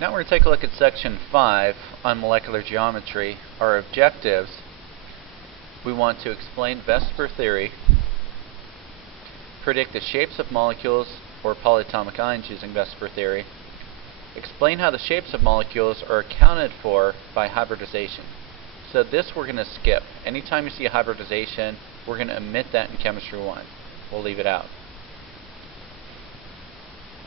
Now we're going to take a look at section 5 on molecular geometry. Our objectives: we want to explain VSEPR theory, predict the shapes of molecules or polyatomic ions using VSEPR theory, explain how the shapes of molecules are accounted for by hybridization. So this we're going to skip. Anytime you see a hybridization, we're going to omit that in Chemistry 1. We'll leave it out.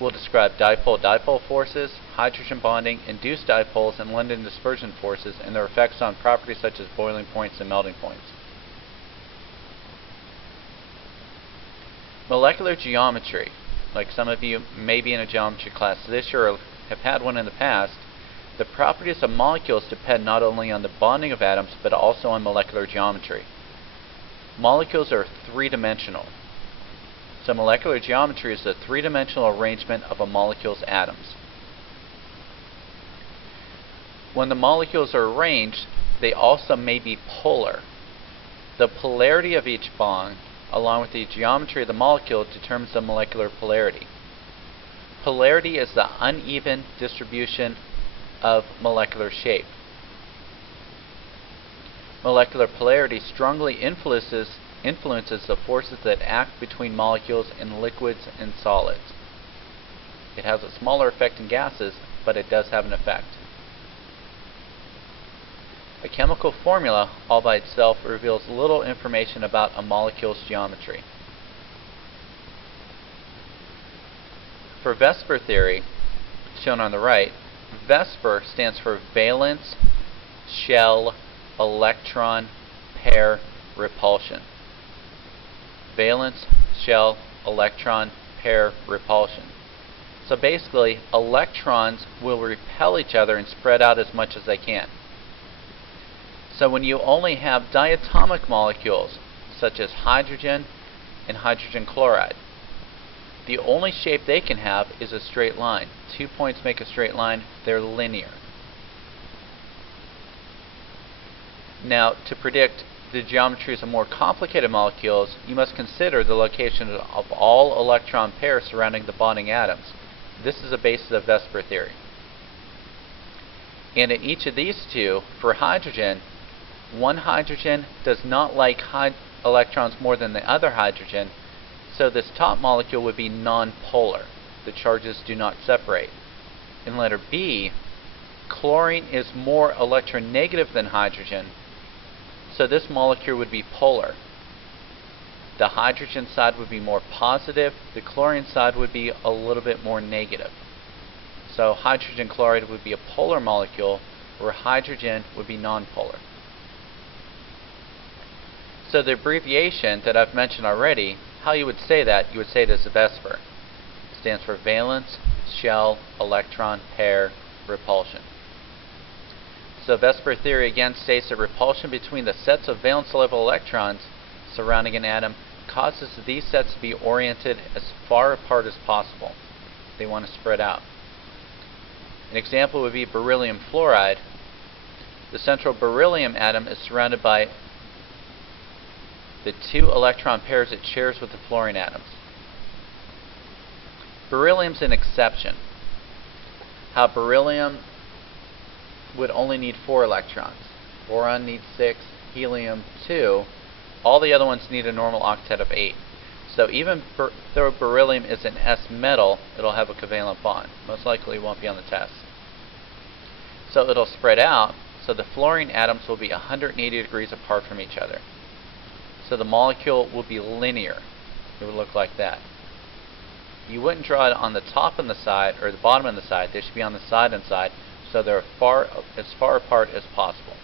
We'll describe dipole-dipole forces, hydrogen bonding, induced dipoles, and London dispersion forces, and their effects on properties such as boiling points and melting points. Molecular geometry. Like some of you may be in a geometry class this year or have had one in the past, the properties of molecules depend not only on the bonding of atoms, but also on molecular geometry. Molecules are three-dimensional. So molecular geometry is the three-dimensional arrangement of a molecule's atoms. When the molecules are arranged, they also may be polar. The polarity of each bond, along with the geometry of the molecule, determines the molecular polarity. Polarity is the uneven distribution of molecular shape. Molecular polarity strongly influences the forces that act between molecules in liquids and solids. It has a smaller effect in gases, but it does have an effect. A chemical formula all by itself reveals little information about a molecule's geometry. For VSEPR theory, shown on the right, VSEPR stands for valence, shell, electron, pair, repulsion. Valence, shell, electron, pair, repulsion. So basically, electrons will repel each other and spread out as much as they can. So when you only have diatomic molecules, such as hydrogen and hydrogen chloride, the only shape they can have is a straight line. 2 points make a straight line. They're linear. Now, to predict the geometries of more complicated molecules, you must consider the location of all electron pairs surrounding the bonding atoms. This is the basis of VSEPR theory. And in each of these two, for hydrogen, one hydrogen does not like electrons more than the other hydrogen, so this top molecule would be nonpolar. The charges do not separate. In letter B, chlorine is more electronegative than hydrogen, so this molecule would be polar. The hydrogen side would be more positive, the chlorine side would be a little bit more negative. So hydrogen chloride would be a polar molecule, where hydrogen would be nonpolar. So the abbreviation that I've mentioned already, how you would say that, you would say it as VSEPR. It stands for valence, shell, electron, pair, repulsion. So VSEPR theory again states that repulsion between the sets of valence level electrons surrounding an atom causes these sets to be oriented as far apart as possible. They want to spread out. An example would be beryllium fluoride. The central beryllium atom is surrounded by the two electron pairs it shares with the fluorine atoms. Beryllium's an exception. How beryllium would only need 4 electrons. Boron needs 6, helium 2. All the other ones need a normal octet of 8. So even though beryllium is an S metal, it'll have a covalent bond. Most likely it won't be on the test. So it'll spread out, so the fluorine atoms will be 180 degrees apart from each other. So the molecule will be linear. It would look like that. You wouldn't draw it on the top and the side, or the bottom and the side. They should be on the side and side, so they're as far apart as possible.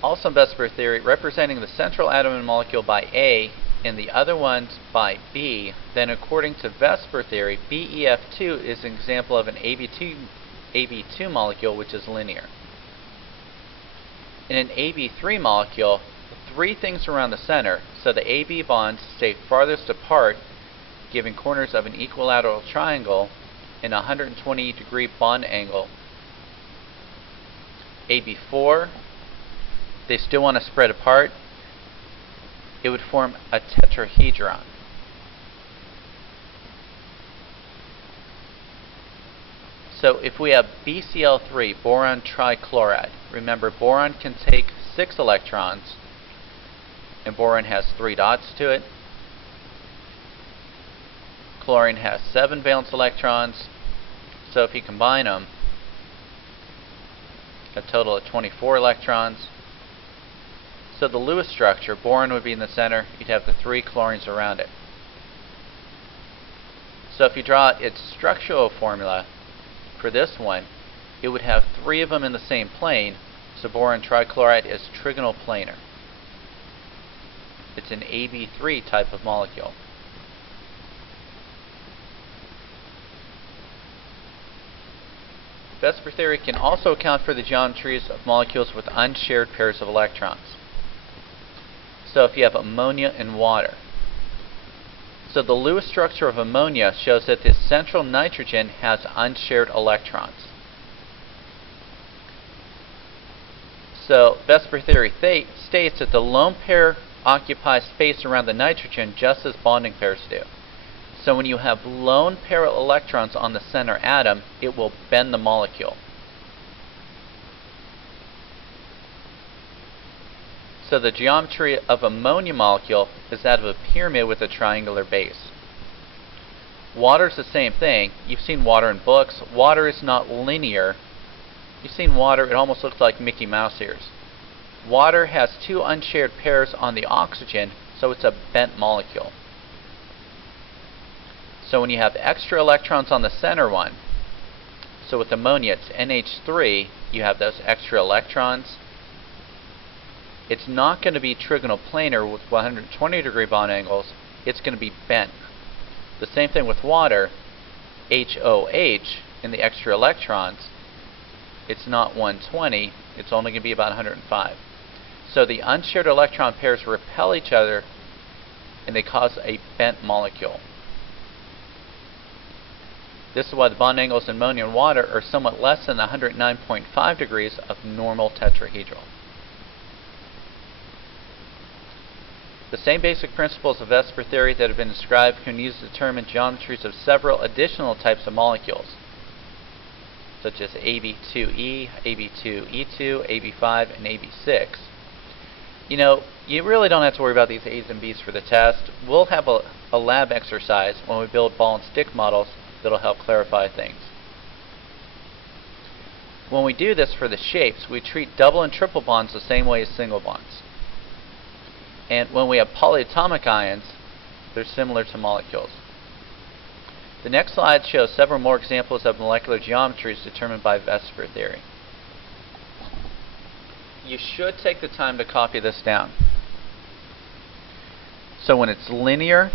Also in VSEPR theory, representing the central atom and molecule by A and the other ones by B, then according to VSEPR theory, BeF2 is an example of an AB2 molecule which is linear. In an AB3 molecule, 3 things around the center, so the AB bonds stay farthest apart, giving corners of an equilateral triangle and a 120 degree bond angle. AB4, they still want to spread apart. It would form a tetrahedron. So if we have BCl3, boron trichloride, remember boron can take 6 electrons, and boron has 3 dots to it. Chlorine has 7 valence electrons, so if you combine them, a total of 24 electrons. So the Lewis structure, boron would be in the center, you'd have the 3 chlorines around it. So if you draw out its structural formula for this one, it would have 3 of them in the same plane, so boron trichloride is trigonal planar. It's an AB3 type of molecule. VSEPR theory can also account for the geometries of molecules with unshared pairs of electrons. So if you have ammonia and water. So the Lewis structure of ammonia shows that this central nitrogen has unshared electrons. So VSEPR theory states that the lone pair occupies space around the nitrogen just as bonding pairs do. So when you have lone pair electrons on the center atom, it will bend the molecule. So the geometry of ammonia molecule is that of a pyramid with a triangular base. Water is the same thing. You've seen water in books. Water is not linear. You've seen water, it almost looks like Mickey Mouse ears. Water has 2 unshared pairs on the oxygen, so it's a bent molecule. So when you have extra electrons on the center one, so with ammonia it's NH3, you have those extra electrons. It's not going to be trigonal planar with 120 degree bond angles, it's going to be bent. The same thing with water, HOH in the extra electrons, it's not 120, it's only going to be about 105. So the unshared electron pairs repel each other and they cause a bent molecule. This is why the bond angles in ammonia and water are somewhat less than 109.5 degrees of normal tetrahedral. The same basic principles of VSEPR theory that have been described can be used to determine geometries of several additional types of molecules, such as AB2E, AB2E2, AB5, and AB6. You know, you really don't have to worry about these A's and B's for the test. We'll have a lab exercise when we build ball and stick models that'll help clarify things. When we do this for the shapes, we treat double and triple bonds the same way as single bonds. And when we have polyatomic ions, they're similar to molecules. The next slide shows several more examples of molecular geometries determined by VSEPR theory. You should take the time to copy this down. So when it's linear,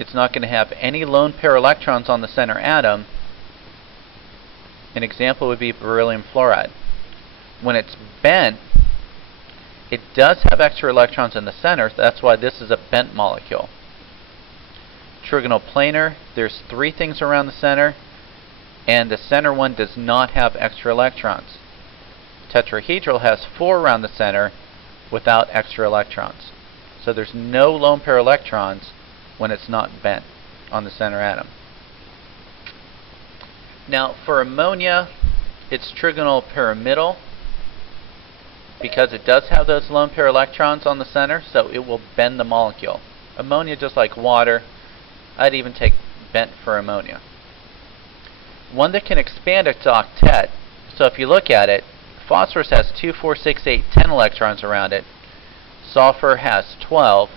it's not going to have any lone pair electrons on the center atom. An example would be beryllium fluoride. When it's bent, it does have extra electrons in the center, so that's why this is a bent molecule. Trigonal planar, there's 3 things around the center, and the center one does not have extra electrons. Tetrahedral has 4 around the center without extra electrons. So there's no lone pair electrons when it's not bent on the center atom. Now for ammonia, it's trigonal pyramidal because it does have those lone pair electrons on the center, so it will bend the molecule. Ammonia, just like water, I'd even take bent for ammonia. One that can expand its octet, so if you look at it, phosphorus has 2, 4, 6, 8, 10 electrons around it. Sulfur has 12.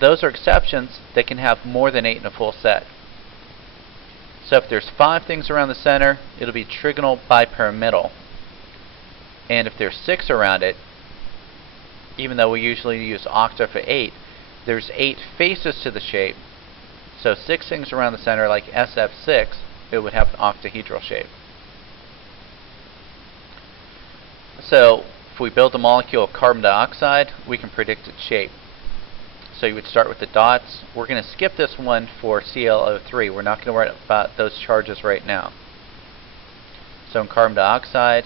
Those are exceptions that can have more than 8 in a full set. So if there's 5 things around the center, it'll be trigonal bipyramidal. And if there's 6 around it, even though we usually use octa for 8, there's 8 faces to the shape. So 6 things around the center, like SF6, it would have an octahedral shape. So if we build a molecule of carbon dioxide, we can predict its shape. So you would start with the dots. We're going to skip this one for ClO3. We're not going to worry about those charges right now. So in carbon dioxide,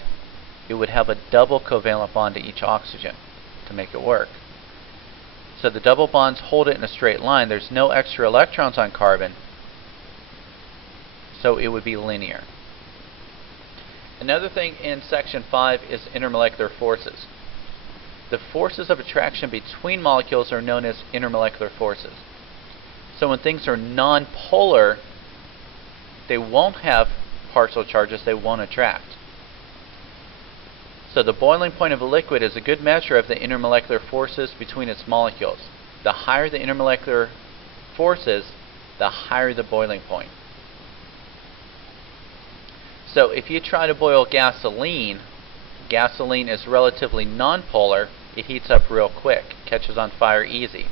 it would have a double covalent bond to each oxygen to make it work. So the double bonds hold it in a straight line. There's no extra electrons on carbon. so it would be linear. Another thing in section 5 is intermolecular forces. The forces of attraction between molecules are known as intermolecular forces. So when things are nonpolar, they won't have partial charges, they won't attract. So the boiling point of a liquid is a good measure of the intermolecular forces between its molecules. The higher the intermolecular forces, the higher the boiling point. So if you try to boil gasoline, gasoline is relatively nonpolar. It heats up real quick, catches on fire easy.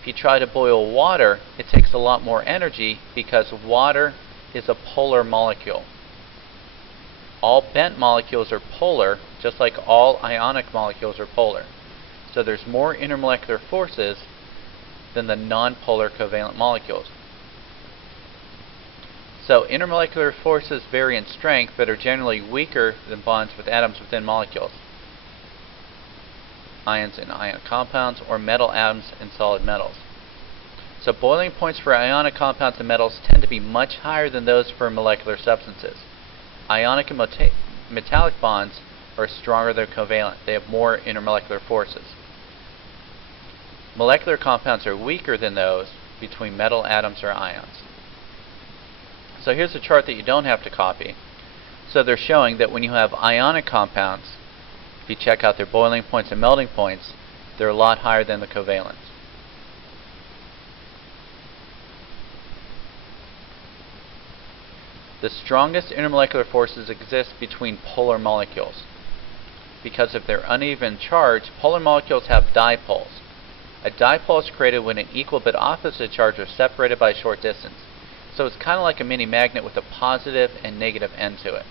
If you try to boil water, it takes a lot more energy because water is a polar molecule. All bent molecules are polar, just like all ionic molecules are polar. So there's more intermolecular forces than the nonpolar covalent molecules. So intermolecular forces vary in strength but are generally weaker than bonds with atoms within molecules. Ions in ion compounds or metal atoms in solid metals. So boiling points for ionic compounds and metals tend to be much higher than those for molecular substances. Ionic and metallic bonds are stronger than covalent. They have more intermolecular forces. Molecular compounds are weaker than those between metal atoms or ions. So here's a chart that you don't have to copy. So they're showing that when you have ionic compounds, if you check out their boiling points and melting points, they're a lot higher than the covalents. The strongest intermolecular forces exist between polar molecules. Because of their uneven charge, polar molecules have dipoles. A dipole is created when an equal but opposite charge are separated by a short distance. So it's kind of like a mini magnet with a positive and negative end to it.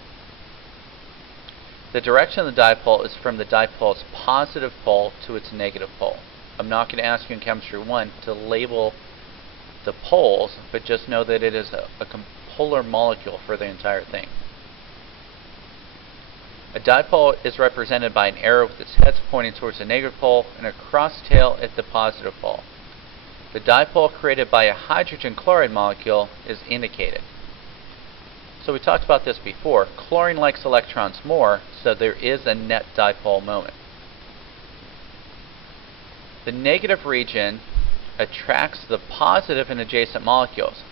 The direction of the dipole is from the dipole's positive pole to its negative pole. I'm not going to ask you in Chemistry 1 to label the poles, but just know that it is a polar molecule for the entire thing. A dipole is represented by an arrow with its heads pointing towards the negative pole and a cross tail at the positive pole. The dipole created by a hydrogen chloride molecule is indicated. So we talked about this before. Chlorine likes electrons more, so there is a net dipole moment. The negative region attracts the positive and adjacent molecules.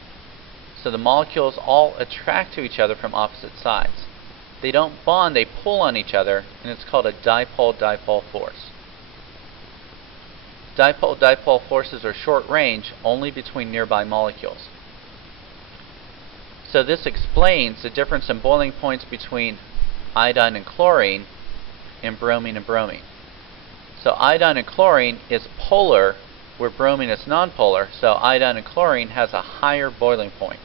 So the molecules all attract to each other from opposite sides. They don't bond, they pull on each other, and it's called a dipole-dipole force. Dipole-dipole forces are short range, only between nearby molecules. So this explains the difference in boiling points between iodine and chlorine and bromine and bromine. So iodine and chlorine is polar, where bromine is nonpolar, so iodine and chlorine has a higher boiling point.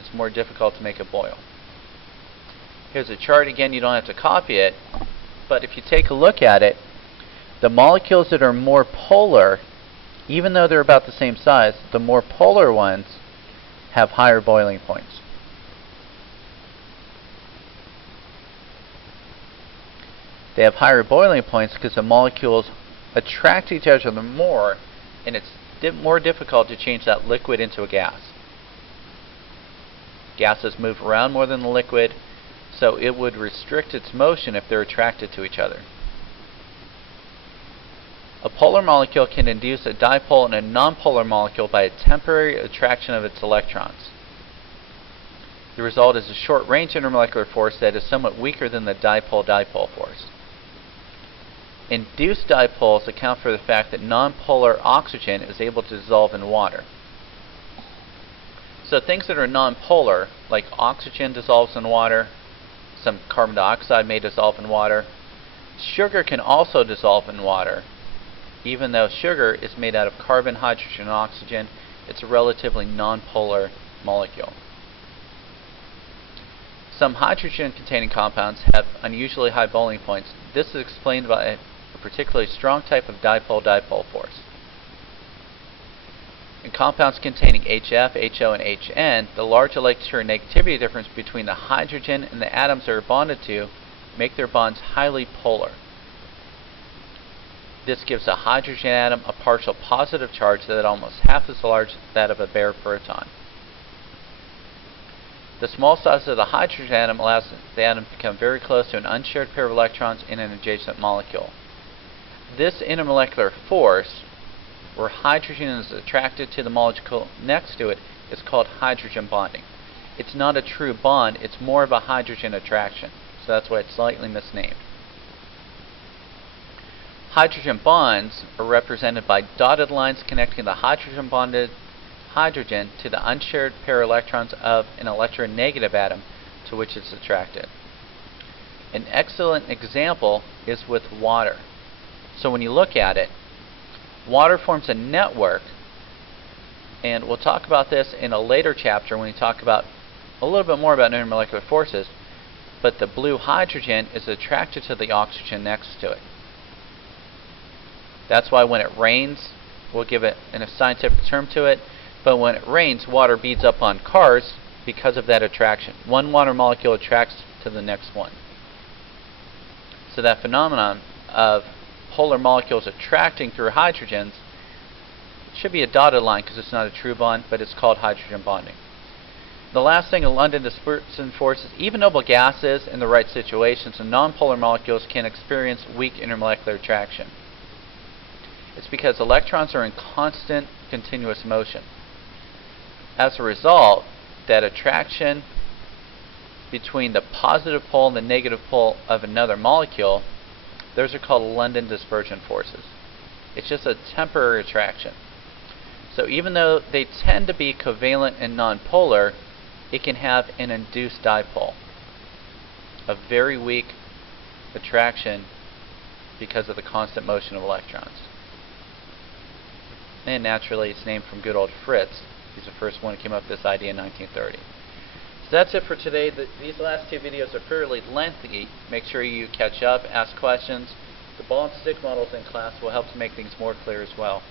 It's more difficult to make it boil. Here's a chart again, you don't have to copy it, but if you take a look at it, the molecules that are more polar, even though they're about the same size, the more polar ones have higher boiling points. They have higher boiling points because the molecules attract each other more, and it's more difficult to change that liquid into a gas. Gases move around more than the liquid, so it would restrict its motion if they're attracted to each other. A polar molecule can induce a dipole in a nonpolar molecule by a temporary attraction of its electrons. The result is a short-range intermolecular force that is somewhat weaker than the dipole-dipole force. Induced dipoles account for the fact that nonpolar oxygen is able to dissolve in water. So things that are nonpolar, like oxygen dissolves in water, some carbon dioxide may dissolve in water. Sugar can also dissolve in water. Even though sugar is made out of carbon, hydrogen, and oxygen, it's a relatively nonpolar molecule. Some hydrogen-containing compounds have unusually high boiling points. This is explained by a particularly strong type of dipole-dipole force. In compounds containing HF, HO, and HN, the large electronegativity difference between the hydrogen and the atoms they are bonded to make their bonds highly polar. This gives a hydrogen atom a partial positive charge that is almost half as large as that of a bare proton. The small size of the hydrogen atom allows the atom to become very close to an unshared pair of electrons in an adjacent molecule. This intermolecular force, where hydrogen is attracted to the molecule next to it, is called hydrogen bonding. It's not a true bond, it's more of a hydrogen attraction. So that's why it's slightly misnamed. Hydrogen bonds are represented by dotted lines connecting the hydrogen bonded hydrogen to the unshared pair of electrons of an electronegative atom to which it's attracted. An excellent example is with water. So when you look at it, water forms a network, and we'll talk about this in a later chapter when we talk about a little bit more about intermolecular forces, but the blue hydrogen is attracted to the oxygen next to it. That's why when it rains, we'll give it a scientific term to it, but when it rains, water beads up on cars because of that attraction. One water molecule attracts to the next one. So that phenomenon of polar molecules attracting through hydrogens should be a dotted line because it's not a true bond, but it's called hydrogen bonding. The last thing, a London dispersion force, is even noble gases in the right situations and nonpolar molecules can experience weak intermolecular attraction. It's because electrons are in constant continuous motion. As a result, that attraction between the positive pole and the negative pole of another molecule, those are called London dispersion forces. It's just a temporary attraction. So even though they tend to be covalent and nonpolar, it can have an induced dipole, a very weak attraction because of the constant motion of electrons. And naturally, it's named from good old Fritz. He's the first one who came up with this idea in 1930. So that's it for today. These last two videos are fairly lengthy. Make sure you catch up, ask questions. The ball and stick models in class will help to make things more clear as well.